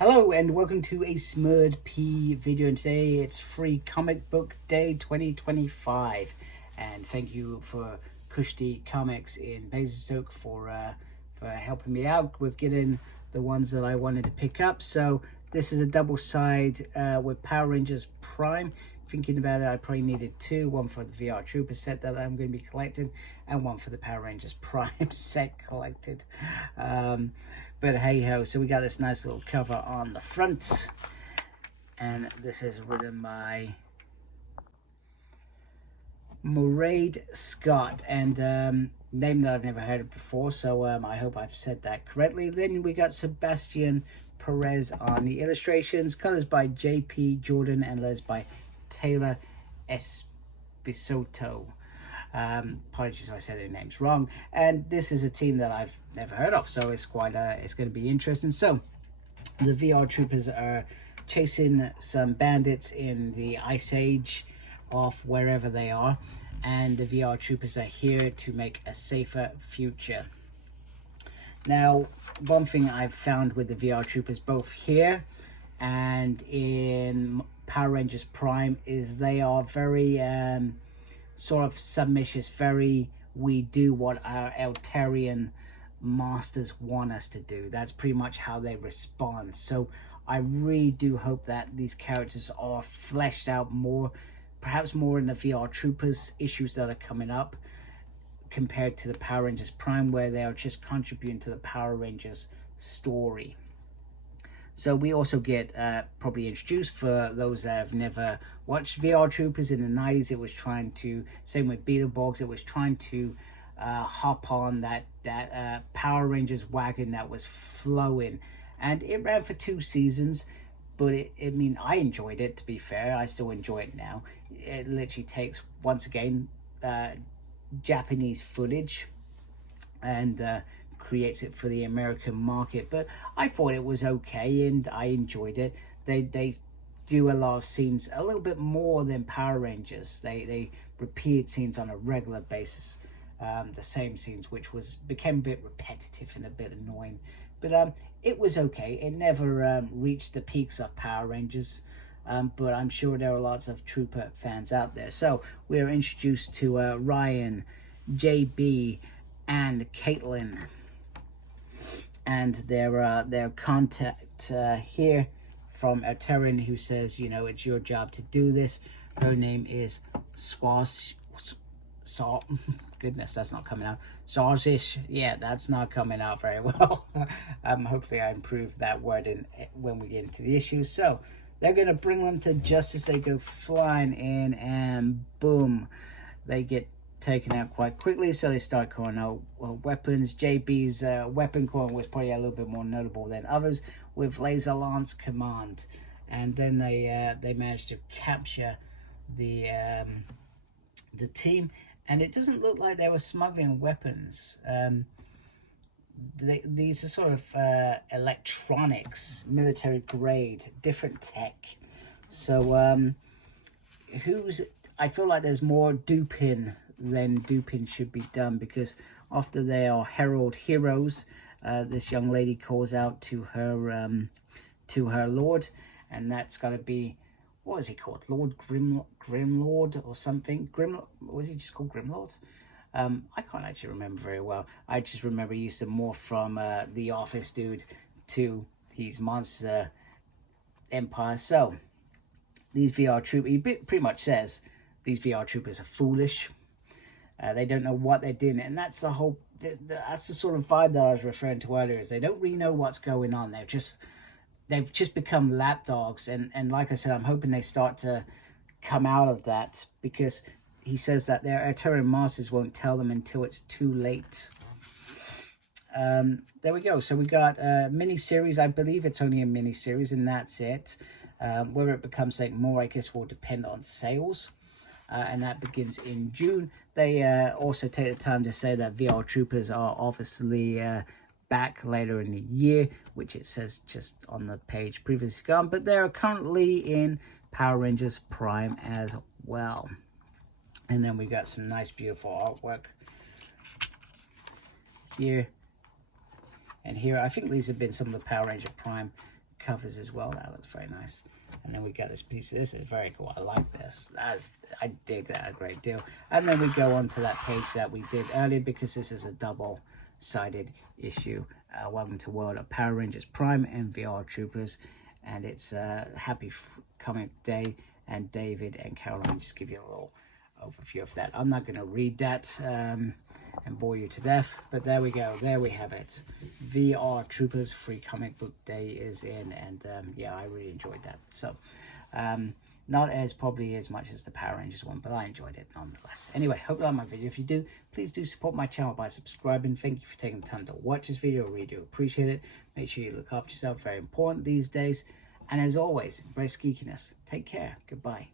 Hello and welcome to a Smurd P video, and today it's Free Comic Book Day 2025, and thank you for Kushti Comics in Basingstoke for helping me out with getting the ones that I wanted to pick up. So this is a double side with Power Rangers Prime. Thinking about it, I probably needed two, one for the VR Trooper set that I'm going to be collecting and one for the Power Rangers Prime set collected. But hey ho, so we got this nice little cover on the front, and this is written by Mairead Scott, and name that I've never heard of before, so I hope I've said that correctly. Then we got Sebastian Perez on the illustrations, colors by JP Jordan and letters by Taylor Esposito. Apologies if I said their names wrong. And this is a team that I've never heard of, so it's quite it's going to be interesting. So the VR Troopers are chasing some bandits in the Ice Age off wherever they are, and the VR Troopers are here to make a safer future. Now, one thing I've found with the VR Troopers, both here and in Power Rangers Prime, is they are very sort of submissive, very we do what our Eltarian masters want us to do. That's pretty much how they respond. So I really do hope that these characters are fleshed out more, perhaps more in the VR Troopers issues that are coming up, compared to the Power Rangers Prime, where they are just contributing to the Power Rangers story. So we also get probably introduced, for those that have never watched VR Troopers in the 90s, it was trying to, same with Beetleborgs, it was trying to hop on that Power Rangers wagon that was flowing. And it ran for 2 seasons, but I enjoyed it, to be fair. I still enjoy it now. It literally takes, once again, Japanese footage and creates it for the American market, but I thought it was okay and I enjoyed it. They do a lot of scenes a little bit more than Power Rangers. They repeat scenes on a regular basis, the same scenes, which became a bit repetitive and a bit annoying, but it was okay. It never reached the peaks of Power Rangers, but I'm sure there are lots of Trooper fans out there. So we're introduced to Ryan, JB, and Caitlin, and their contact here from Eltarian, who says, you know, it's your job to do this. Her name is goodness, that's not coming out. Sarzish, yeah, that's not coming out very well. Hopefully I improve that word when we get into the issues. So they're going to bring them to justice. They go flying in, and boom, they get taken out quite quickly. So they start calling out weapons. JB's weapon calling was probably a little bit more notable than others, with Laser Lance Command, and then they managed to capture the team. And it doesn't look like they were smuggling weapons. These are sort of electronics, military grade, different tech. So I feel like there's more duping than duping should be done, because after they are herald heroes, this young lady calls out to her lord, and that's got to be, what is he called? Lord Grimlord or something? Was he just called Grimlord? I can't actually remember very well. I just remember he used to morph from the Office dude to his Monster Empire. So these VR Troopers, he pretty much says these VR Troopers are foolish. They don't know what they're doing, and that's the sort of vibe that I was referring to earlier. Is they don't really know what's going on. They've just become lapdogs, and like I said, I'm hoping they start to come out of that, because he says that their Eltarian masters won't tell them until it's too late. There we go. So we got a mini-series. I believe it's only a mini-series, and that's it. Whether it becomes like more, I guess, will depend on sales. And that begins in June. They also take the time to say that VR Troopers are obviously back later in the year, which it says just on the page previously gone, but they're currently in Power Rangers Prime as well. And then we got some nice, beautiful artwork here and here. I think these have been some of the Power Ranger Prime covers as well. That looks very nice. And then we got this piece. This is very cool. I like this. I dig that a great deal. And then we go on to that page that we did earlier, because this is a double-sided issue. Welcome to World of Power Rangers Prime and VR Troopers. And it's happy comic day. And David and Caroline just give you a little overview of that. I'm not going to read that and bore you to death, but there we go. There we have it. VR Troopers free comic book day is in, and yeah, I really enjoyed that. So not probably as much as the Power Rangers one, but I enjoyed it nonetheless. Anyway, hope you like my video. If you do, please do support my channel by subscribing. Thank you for taking the time to watch this video. I really do appreciate it. Make sure you look after yourself. Very important these days. And as always, embrace geekiness. Take care. Goodbye.